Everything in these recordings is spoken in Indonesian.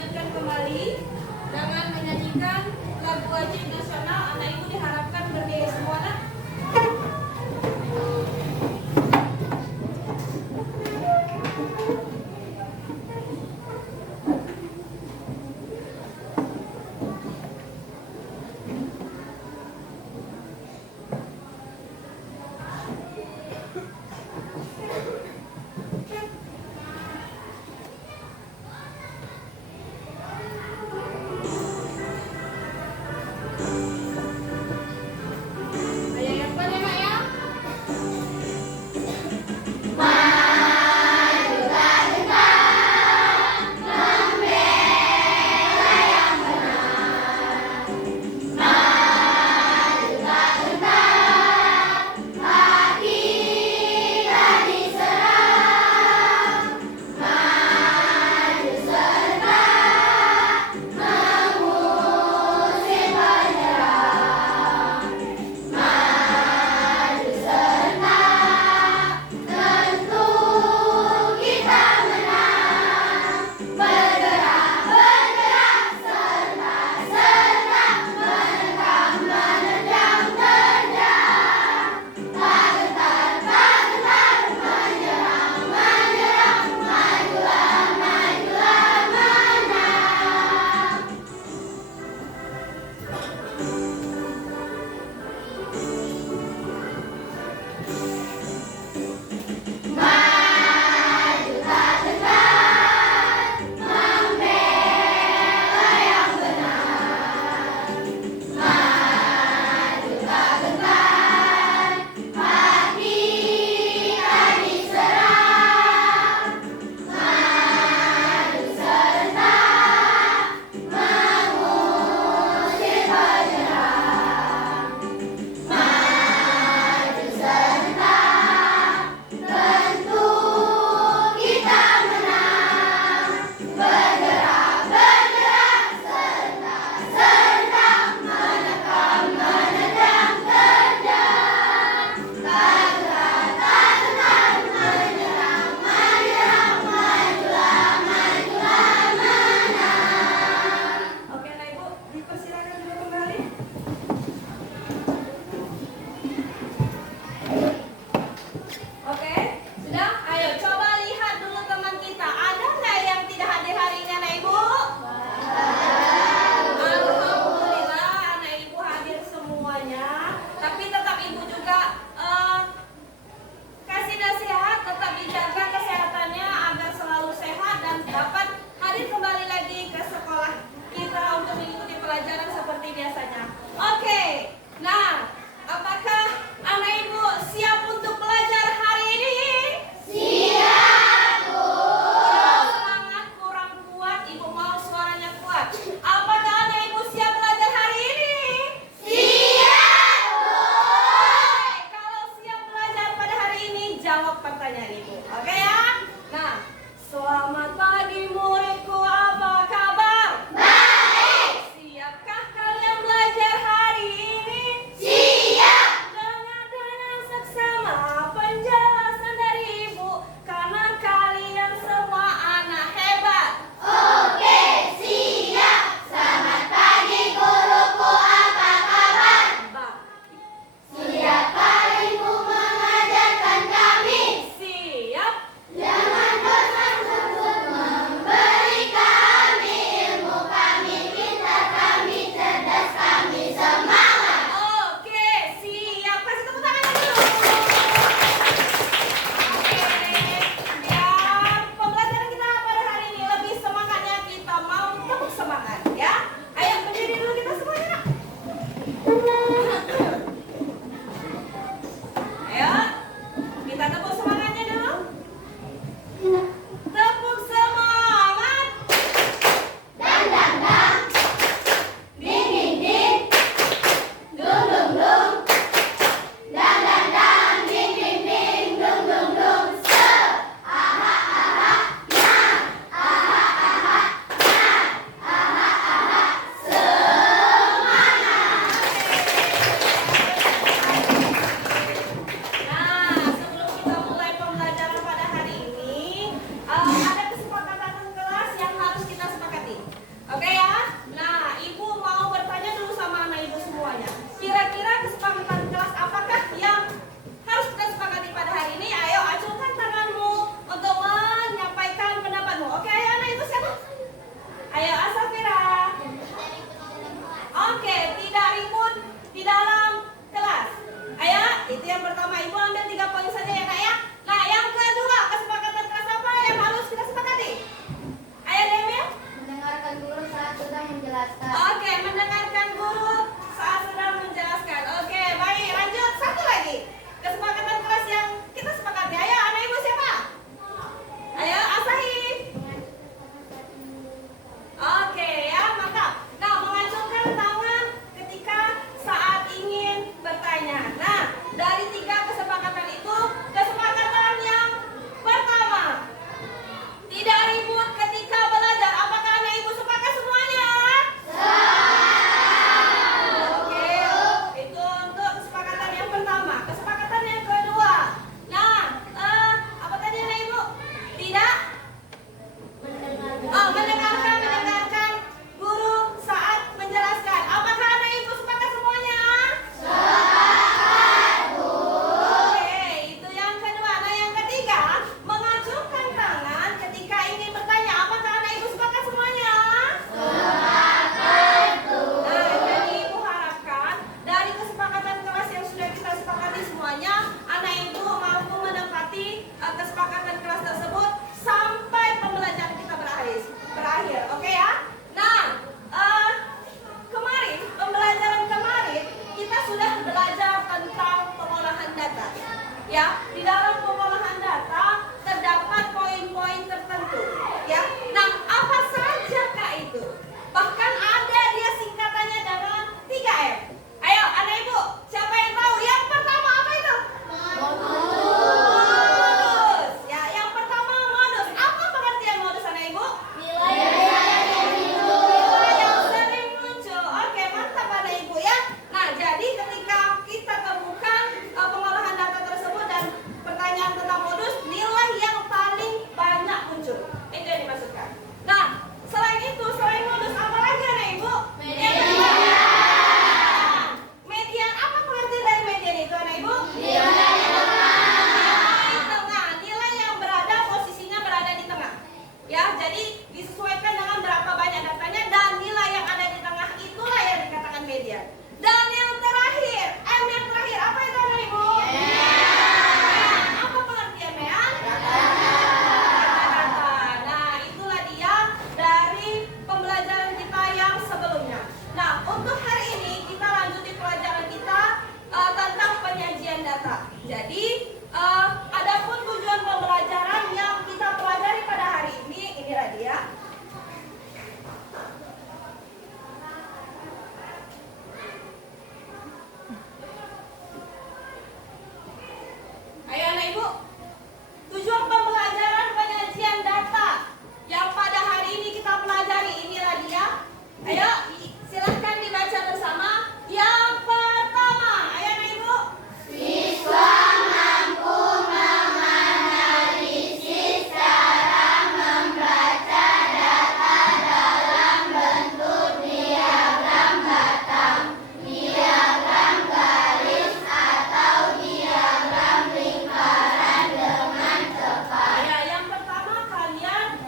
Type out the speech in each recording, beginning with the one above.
lanjutkan kembali dengan menyanyikan lagu wajib nasional. Anak ibu diharapkan berdiri semua nak. Oke, mendengarkan guru saat sedang menjelaskan. Oke, baik, lanjut. Satu lagi. Kesepakatan kelas yang kita sepakati. Ayo, anak ibu siapa? Ayo, Asahi. Oke, ya, mantap. Nah, mengacungkan tangan ketika saat ingin bertanya. Nah, dari 3 kesepakatan itu, kesepakatan yang pertama, tidak ribut ketika belajar. Apakah anak ibu sepakat semuanya? Oke, itu untuk kesepakatan yang pertama. Kesepakatan yang kedua. Nah, apa tadi anak ibu? Tidak? Oh, mendengarkan guru saat menjelaskan. Apakah anak ibu sepakat semuanya? Oke, itu yang kedua. Nah, yang ketiga, mengacungkan tangan ketika ingin bertanya. Apakah anak ibu sepakat semuanya? Nah, jadi ibu harapkan dari kesepakatan kelas yang sudah kita sepakati semuanya, anak ibu mampu menempati kesepakatan kelas tersebut sampai pembelajaran kita berakhir. Oke ya? Nah, pembelajaran kemarin kita sudah belajar tentang pengolahan data. Ya, di dalam pengolahan data terdapat poin-poin tertentu. Ya, nah apa saja kak itu? Bahkan ada dia singkatannya dengan 3M. Ayo, anak ibu, siapa yang tahu? Yang pertama apa itu? Modus. Ya, yang pertama modus. Apa pengertian modus anak ibu? Nilai yang sering muncul. Oke, mantap anak ibu ya. Nah, jadi ketika kita temukan pengolahan data tersebut dan pertanyaan tentang modus, nilai yang paling banyak muncul. Itu yang dimaksudkan. Nah, selain modus, apa lagi anak ibu? Median. Median, apa pengertian dari median itu anak ibu? Nilai tengah. Nilai yang posisinya berada di tengah. Ya, jadi disesuaikan dengan berapa banyak datanya dan nilai yang ada di tengah itulah yang dikatakan median. Dan yang terakhir, M yang terakhir, apa itu anak ibu? Apa pengertian mean? Kata-kata. Nah, itulah dia dari pembelajaran kita yang sebelumnya. Nah, untuk hari ini kita lanjuti pelajaran kita tentang penyajian data. Jadi, adapun tujuan pembelajaran yang kita pelajari pada hari ini, inilah dia. Ayo anak ibu, tujuan pembelajaran penyajian data yang pada hari ini kita pelajari, inilah dia. Ayo, silahkan dibaca bersama. Yang pertama, ayo anak ibu. Siswa mampu menganalisis cara membaca data dalam bentuk diagram batang, diagram garis, atau diagram lingkaran dengan tepat. Ya, yang pertama kalian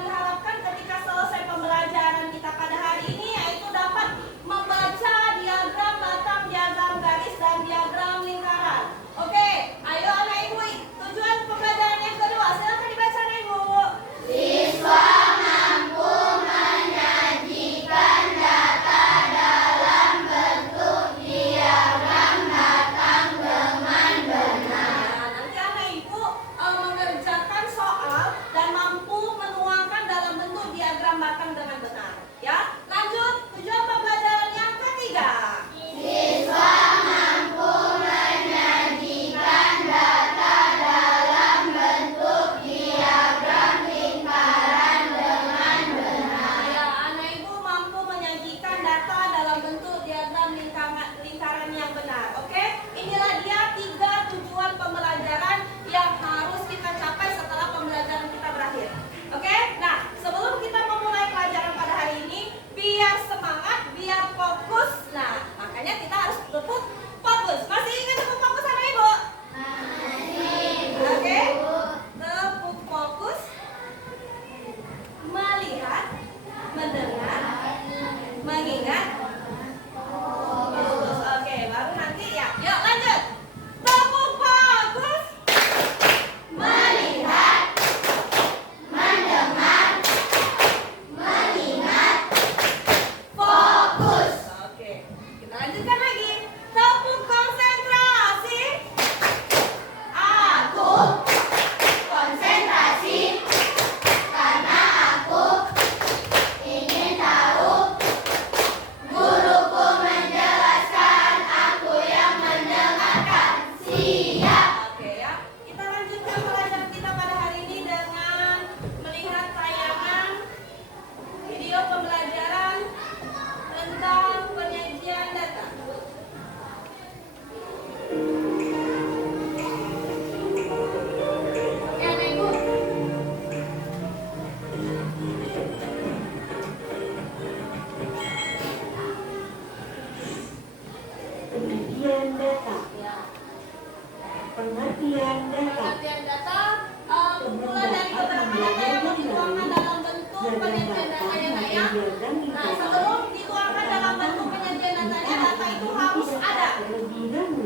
diharapkan ketika selesai pembelajaran kita pada hari ini yaitu dapat membaca diagram batang, diagram garis, dan diagram lingkaran. Oke, ayo anak ibu, tujuan pembelajaran yang kedua, silakan dibaca anak ibu. Siswa mampu menyajikan data dalam bentuk diagram batang dengan benar. Nanti anak ibu mengerjakan soal dan mampu menuangkan dalam bentuk diagram batang dengan benar. Ya, lanjut tujuan pembelajaran yang ketiga. Siswa mampu menyajikan data dalam bentuk diagram lingkaran dengan benar. Ya, anak ibu mampu menyajikan data dalam bentuk diagram lingkaran yang benar. Oke, inilah dia 3 tujuan pembelajaran yang harus kita capai setelah pembelajaran kita berakhir. Oke, nah sebelum kita memulai pelajaran pada hari ini, biar semangat, biar fokus. Nah, makanya kita harus tepuk fokus. Masih ingat tepuk fokus anak ibu? Oke, tepuk fokus, melihat, mendengar, mengingat, fokus. Oke, baru nanti ya. Yuk lanjut. Tepuk fokus, melihat, mendengar, mengingat, Pengertian data kumpulan dari beberapa data yang dituangkan dalam bentuk penyajian datanya ya. Nah, sebelum dituangkan dalam bentuk penyajian datanya, data itu harus ada.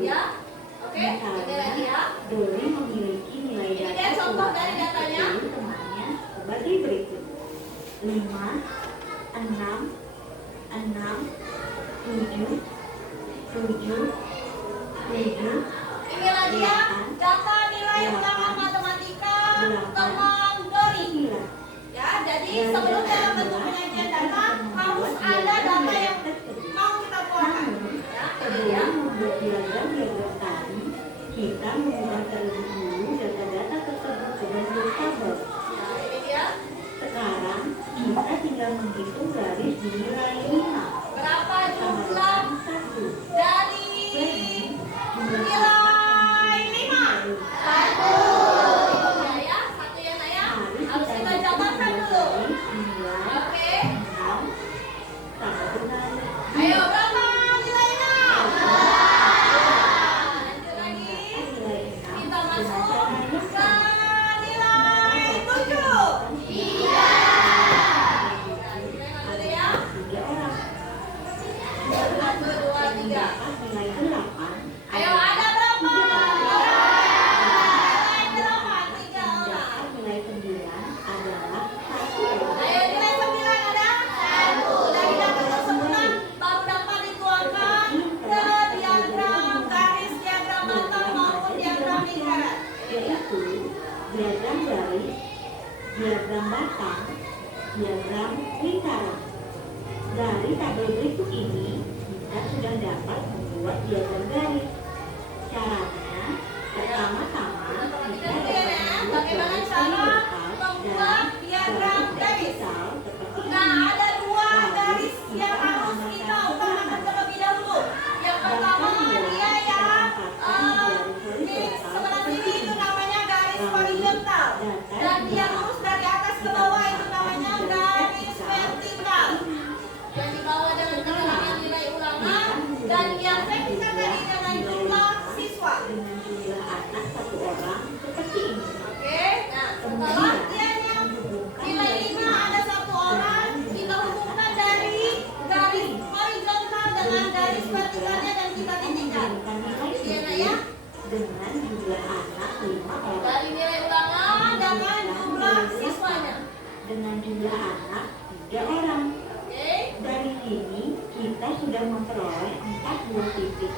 Ya, oke, ini lagi ya. Ini dia contoh dari datanya. Sebagai berikut: 5, 6, 7, 7. Inilah dia data nilai ulangan matematika teman Dori. Ya, jadi sebelum dalam bentuk penyajian data harus ada data yang mau kita tuangkan. Ya, ini dia. Membuat diagram tadi, kita mengubah terlebih dahulu data-data tersebut sebagai tabel. Ya, ini dia. Sekarang kita tinggal menghitung garis di nilai 5. Berapa jumlah 1. dari nilai 5? 1. Ya, satu ya nak ya. Harus kita jabarkan dulu. Oke. Ayo, berapa nilainya? Lanjut lagi. Kita masuk ke nilai 7. Iya. Nah, nilai dulu ya. 1, 2, 3. Ayo, ada berapa orang? Nilai 8, 3 orang. Ayo, nilai 9 ada? 1. Dari data tersebut baru dapat dituangkan ke diagram garis, diagram batang maupun diagram lingkaran. Yaitu diagram garis, diagram batang, diagram lingkaran. Dari tabel berikut ini, kita sudah dapat membuat diagram garis. Caranya, pertama-tama kita dapat Bagaimana cara membuat diagram garis? Nah, ada 2 garis yang harus kita utamakan terlebih dahulu. Yang pertama dia yang di sebelah sini itu namanya garis horizontal, dan yang lurus dari atas ke bawah itu namanya garis vertikal. Yang di bawah dengan keterangan nilai ulangan dan yang vertikal tadi dengan jumlah siswa. dengan jumlah anak 1 orang seperti ini. Oke, nah setelah dia yang nilai 5 ada 1 orang, kita hubungkan dari garis horizontal dengan garis vertikalnya dan kita titikkan. Jadi enak ya. Dengan jumlah anak 5 orang. Dari nilai ulangan dengan jumlah siswanya. Dengan jumlah anak 3 orang. Oke. Dari sini kita sudah memperoleh 4 buah titik.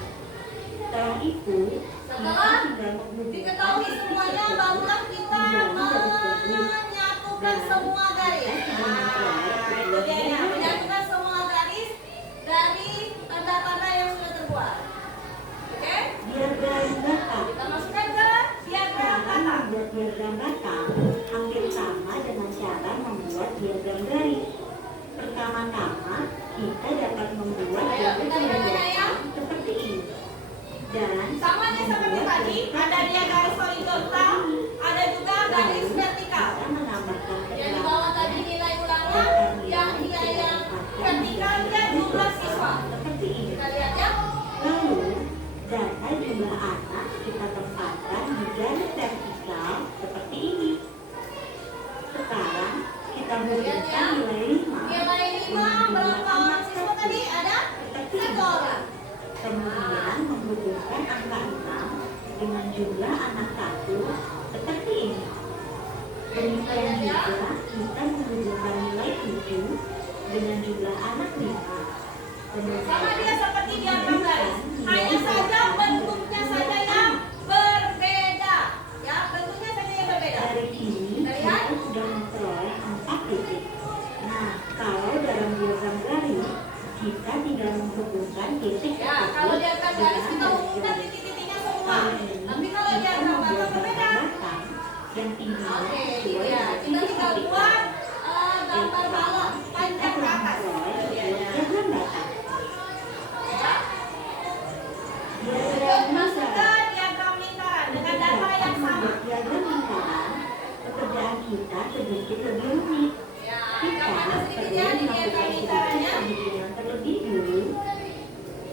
Setelah itu, Setelah kita tinggal menghubungkan diketahui semuanya, barulah kita menyatukan semua garis. Nah, itu dia ya, menyatukan semua garis dari tanda-tanda yang sudah terbuat. Oke, diagram batang. kita masukkan ke diagram batang. Membuat diagram batang hampir sama dengan cara membuat diagram garis. Pertama-tama, kita dapat membuat Ayo, diagram kita hitung aja ya. batang seperti ini. Dan Sama nih seperti tadi, ada dia garis horizontal, ada juga garis vertikal. kita menambahkan Yang di bawah tadi nilai ulangan, yang dia yang vertikal dia jumlah siswa. seperti ini. Kita lihat ya. Lalu, data jumlah anak kita tempatkan di garis vertikal seperti ini. Sekarang kita berikan nilai 5. Nilai 5 berapa orang siswa tadi? Ada 1 orang. Kemudian menghubungkan angka 6 dengan jumlah anak 1 seperti ini. Demikian juga kita menghubungkan nilai 7 dengan jumlah anak 5. Sama dia seperti diagram garis, hanya saja bentuknya saja yang berbeda. Ya, bentuknya saja yang berbeda. Dari sini kita sudah memperoleh 4 titik. Nah, kalau dalam diagram garis kita tinggal menghubungkan titik Ya, kalau diagram garis kita hubungkan titik-titiknya semua. Tapi kalau diagram batang berbeda. Yang tinggi. Oke, ini dia. Kita tinggal buat gambar balok panjang ke atas. Diagram batang. Ya. Lanjut masuk ke diagram lingkaran dengan data yang sama. Diagram lingkaran, pekerjaan kita sedikit lebih rumit. Ya, karena sedikitnya di diagram lingkarannya. Perhitungan terlebih dulu.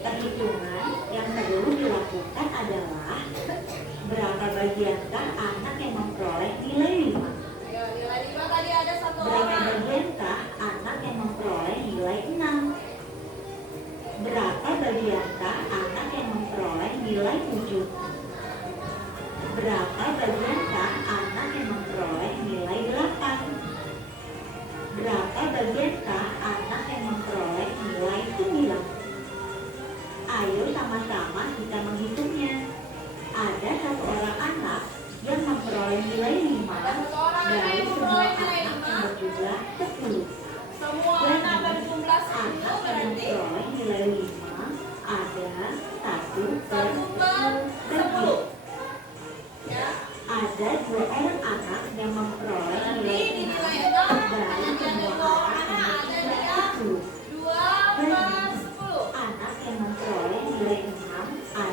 Perhitungan yang perlu dilakukan adalah berapa bagian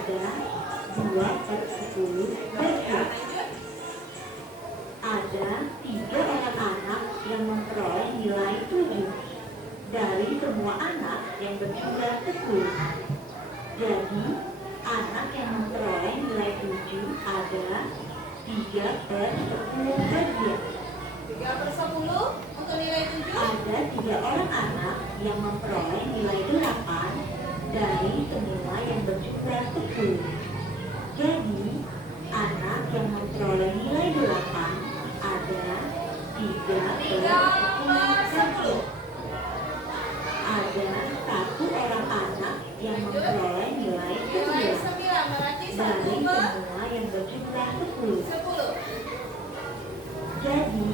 ada 2/10 derajat. Ada 3 orang anak yang memperoleh nilai 7 dari semua anak yang berjumlah 10. Jadi, anak yang memperoleh nilai 7 ada 3/10 derajat. 3/10 untuk nilai 7. Ada 3 orang anak yang memperoleh nilai 8 dari semua yang berjumlah 10. Jadi, anak yang memperoleh nilai 8 ada 3/10. Ada 1 orang anak yang memperoleh nilai Nilai 9 9 berarti dari 1/10. semua yang berjumlah 10. Jadi,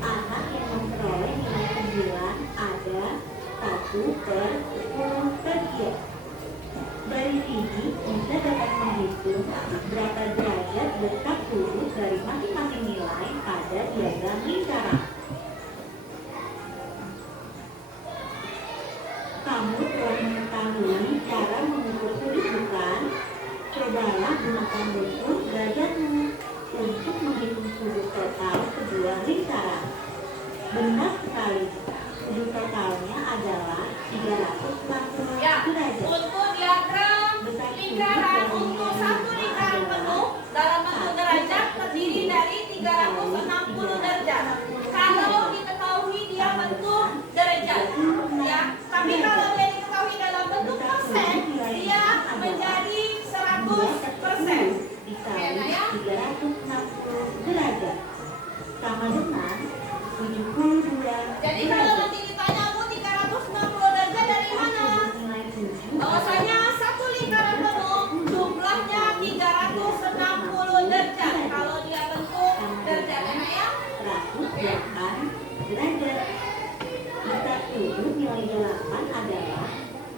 anak yang memperoleh nilai 9 ada 1/10 derajat. Dari sini kita dapat menghitung berapa derajat letak lurus dari masing-masing nilai pada diagram lingkaran. Kamu telah mengetahui cara mengukur sudut bukan? Cobalah gunakan bentuk derajatmu untuk menghitung sudut total kedua lingkaran. Benar sekali, sudut totalnya adalah 360 Ya, derajat. untuk diagram lingkaran untuk satu lingkaran penuh dalam bentuk derajat terdiri dari 360 derajat. Kalau diketahui dia bentuk derajat, ya. Tapi kalau dia diketahui dalam bentuk persen, dia menjadi 100%. Dikali 360 derajat sama dengan 72. Jadi kalau nanti ditanya Bu 360 derajat dari mana? Bahwasanya satu lingkaran penuh jumlahnya 360 derajat. Kalau dia bentuk derajat, enak ya? 108 derajat. Kita tuju nilai 8 adalah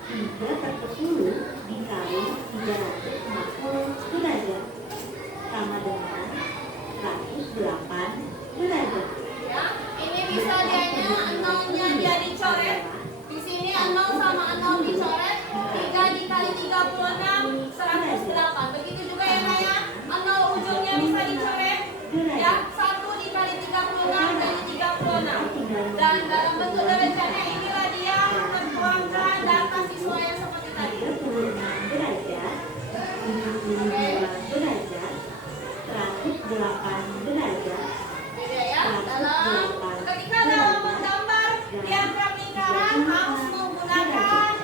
3/10 dikali 360 derajat sama dengan 108 derajat. Ya, ini bisa dianya nolnya dia dicoret. Di sini 0 sama 0 dicoret. 3 dikali 36 108. Begitu juga ya Naya. 0 ujungnya bisa dicoret. Ya, 1 dikali 36 jadi 36. Dan dalam bentuk derajatnya inilah dia tertuangkan data siswa yang seperti tadi. 36 derajat, 72 derajat, 108 derajat. Beda ya. Ketika dalam menggambar diagram lingkaran harus menggunakan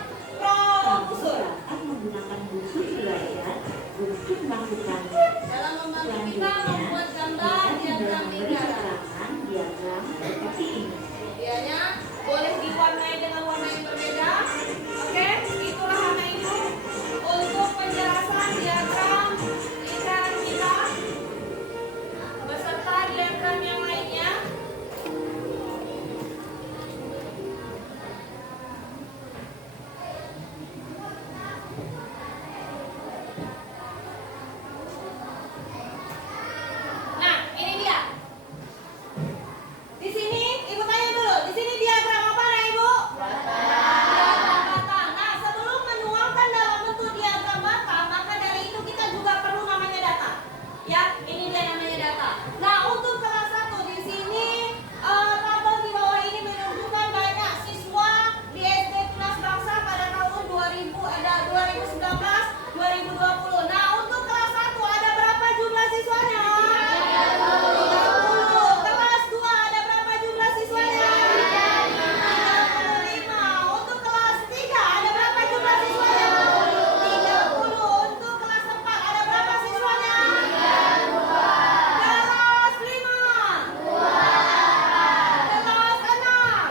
prokusur. Dapat menggunakan busur derajat untuk melakukannya. Dalam membantu kita membuat gambar diagram lingkaran. Diagram seperti ini. Dianya boleh diwarnai dengan warna yang berbeda. Oke, itulah anak ibu untuk penjelasan diagram lingkaran kita beserta diagram yang lainnya. Nah, ini dia. Di sini ibu tanya dulu, di sini diagram apa nah ibu? Diagram bata. Nah, sebelum menuangkan dalam bentuk diagram bata, maka dari itu kita juga perlu namanya data. Ya, ini dia namanya data. Nah, untuk kelas 1 di sini tabel di bawah ini menunjukkan banyak siswa di SD Tunas Bangsa pada tahun 2019 2020. Nah, untuk kelas 1 ada berapa jumlah siswanya? 30. Kelas 2 ada berapa jumlah siswanya? 35. Untuk kelas 3 ada berapa jumlah siswanya? 30. Untuk kelas 4 ada berapa siswanya? 32. Kelas 5 kelas 6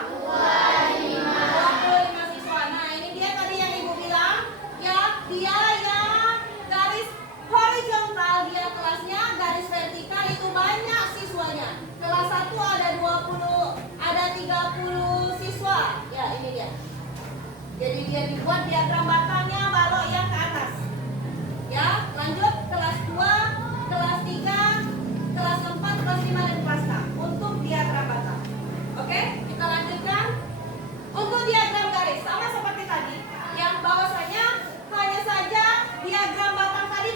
25 siswa. Nah, ini dia tadi yang ibu bilang, ya, dia yang garis horizontal dia kelasnya, garis vertikal itu banyak siswanya. Kelas 1 ada 20, ada 30 siswa. Ya, ini dia. Jadi dia dibuat diagram batangnya balok yang ke atas. Ya, lanjut kelas 2, kelas 3, kelas 4, kelas 5 dan kelas 6 untuk diagram batang. Oke, kita lanjutkan. Untuk diagram garis sama seperti tadi, yang bahwasanya hanya saja diagram batang tadi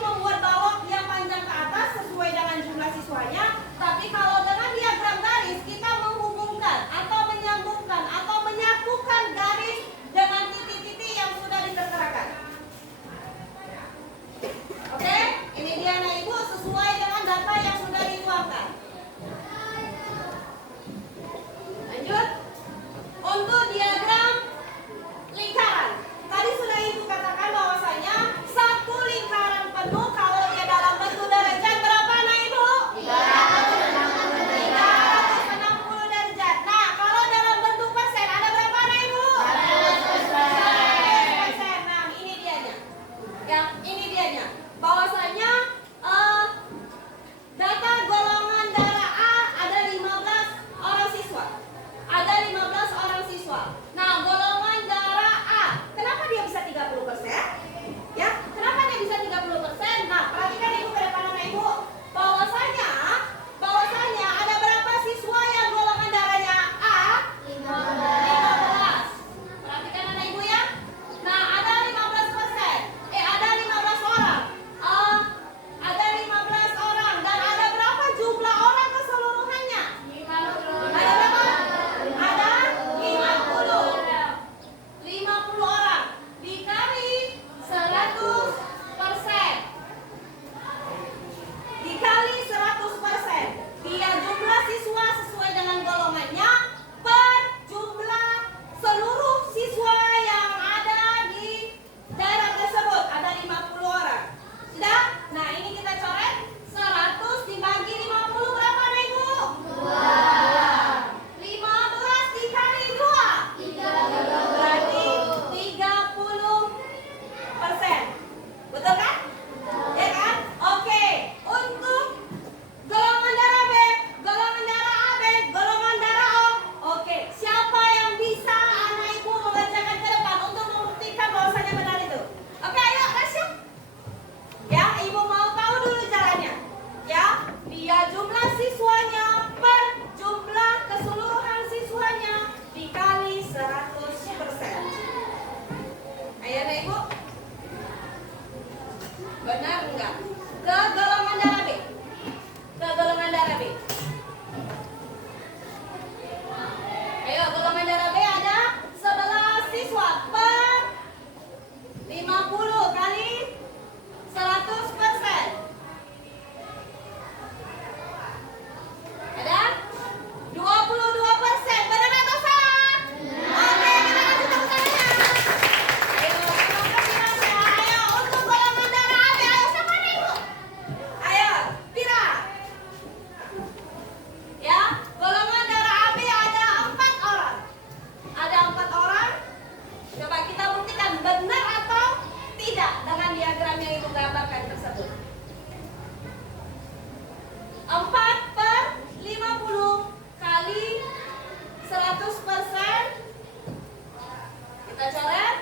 Kita coret.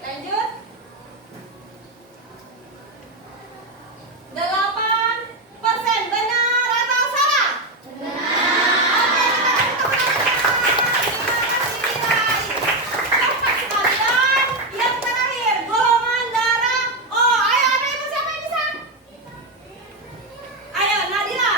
Lanjut. 8% benar atau salah? Benar. Oke, kita kasih tepuk tangan. Cepat sekalian. Yang terakhir, golongan darah O. Ayo, ada ibu siapa yang bisa? Ayo, Nadila.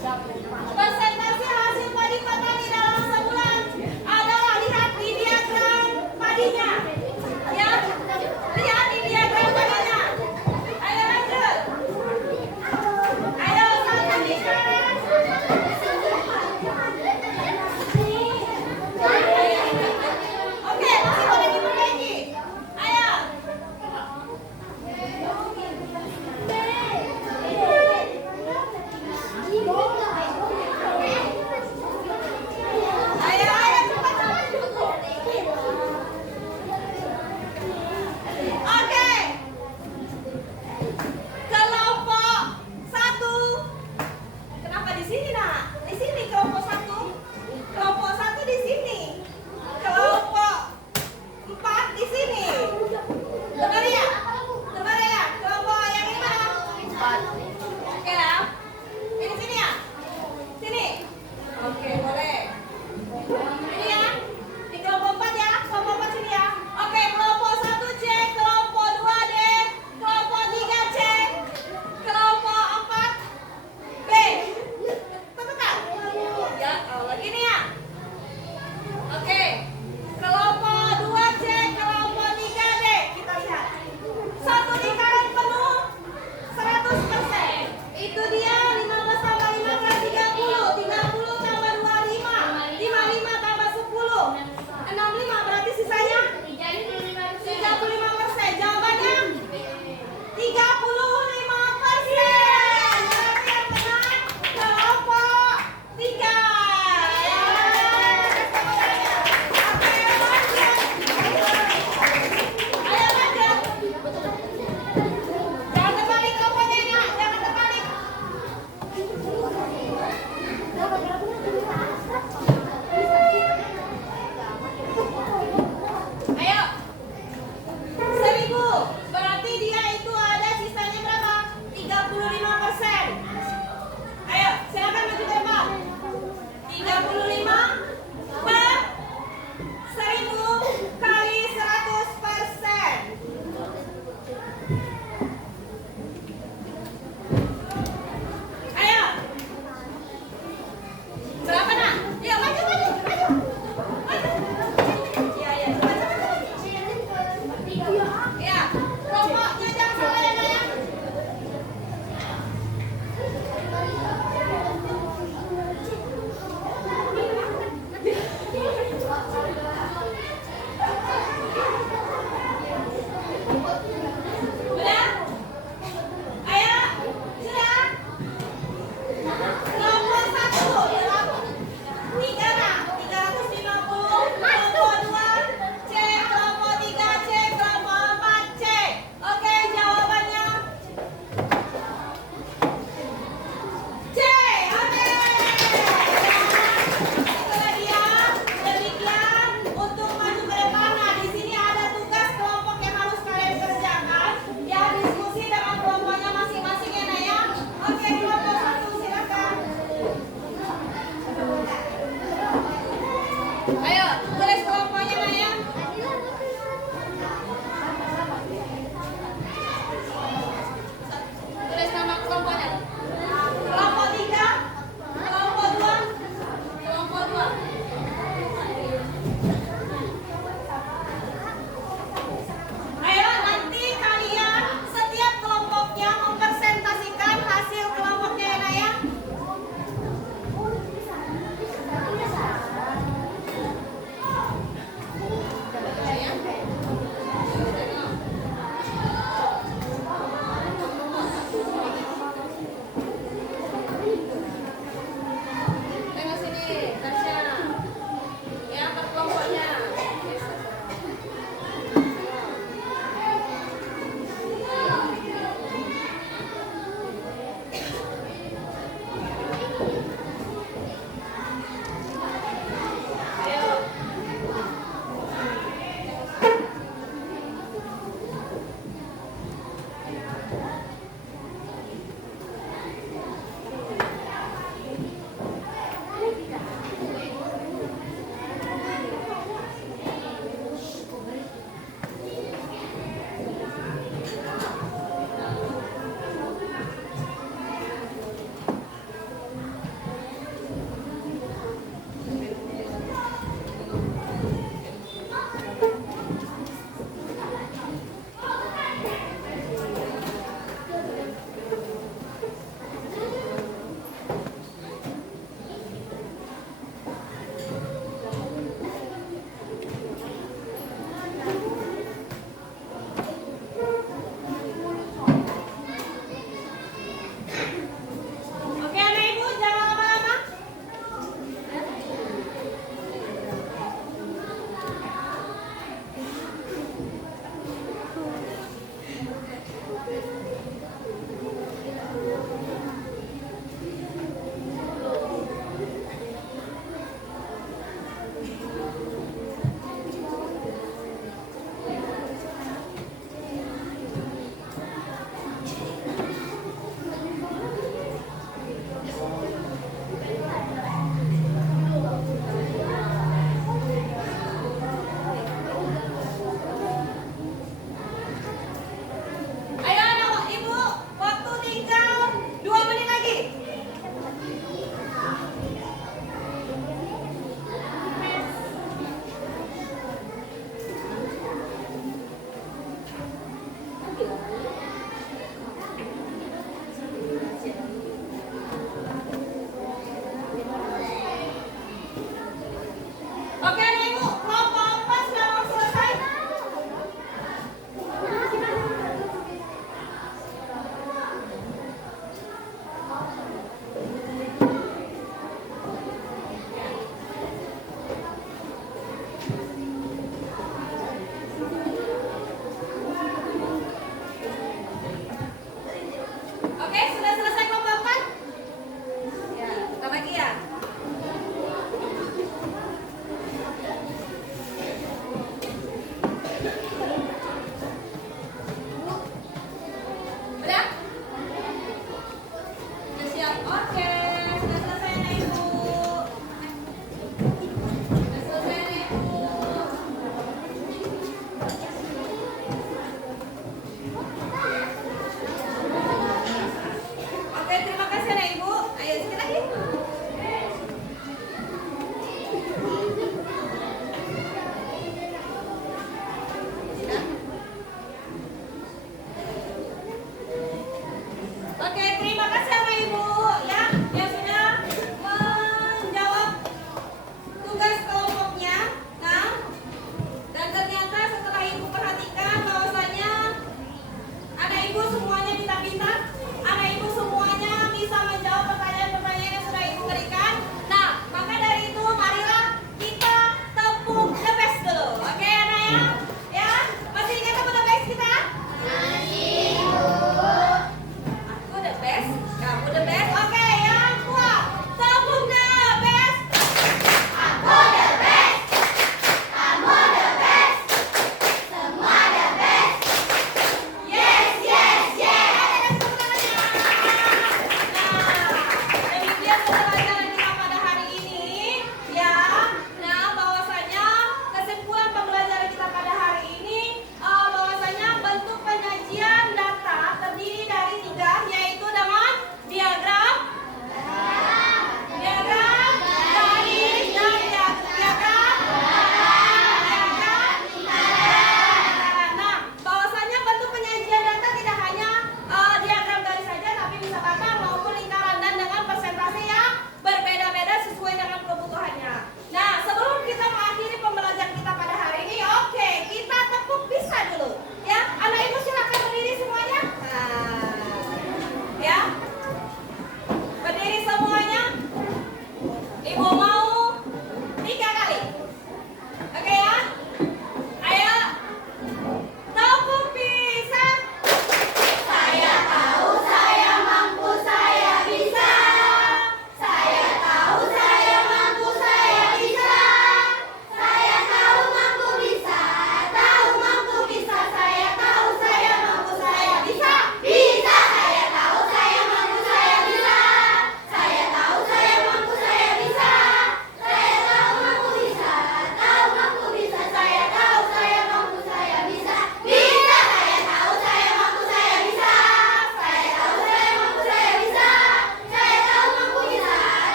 Persentase hasil padi petani dalam sebulan adalah lihat di diagram padinya. Ya, lihat di diagram padinya. Ayo lanjut. Ayo satu di kanan. Oke, masih boleh diperbaiki. Ayo. Ayo, cepat. Oke. Kelompok 1. Kenapa di sini, Nak? Di sini kelompok 1. Kelompok 1 di sini. Kelompok 4 di sini. Dengar ya? Dengar ya? Kelompok yang ini mana? 4. Oke ya? Ini sini ya? Sini. Oke, boleh. Ini ya? Di kelompok 4 ya? Kelompok 4 sini ya? Oke, kelompok 1 C, kelompok 2 D, kelompok 3 C, kelompok 4 B. Tepat? Ya, kalau gini ya? Oke. Kelompok 2 C, kelompok 3 D. Kita lihat. Satu lingkaran penuh 100%. Itu dia 15 tambah 15 30. 30 tambah 25. 55 tambah 10. 65 berarti sisanya 35%. Jawabannya 35%. Berarti yang benar kelompok 3. Ayo lanjut. Jangan terbalik kelompoknya ya, jangan terbalik.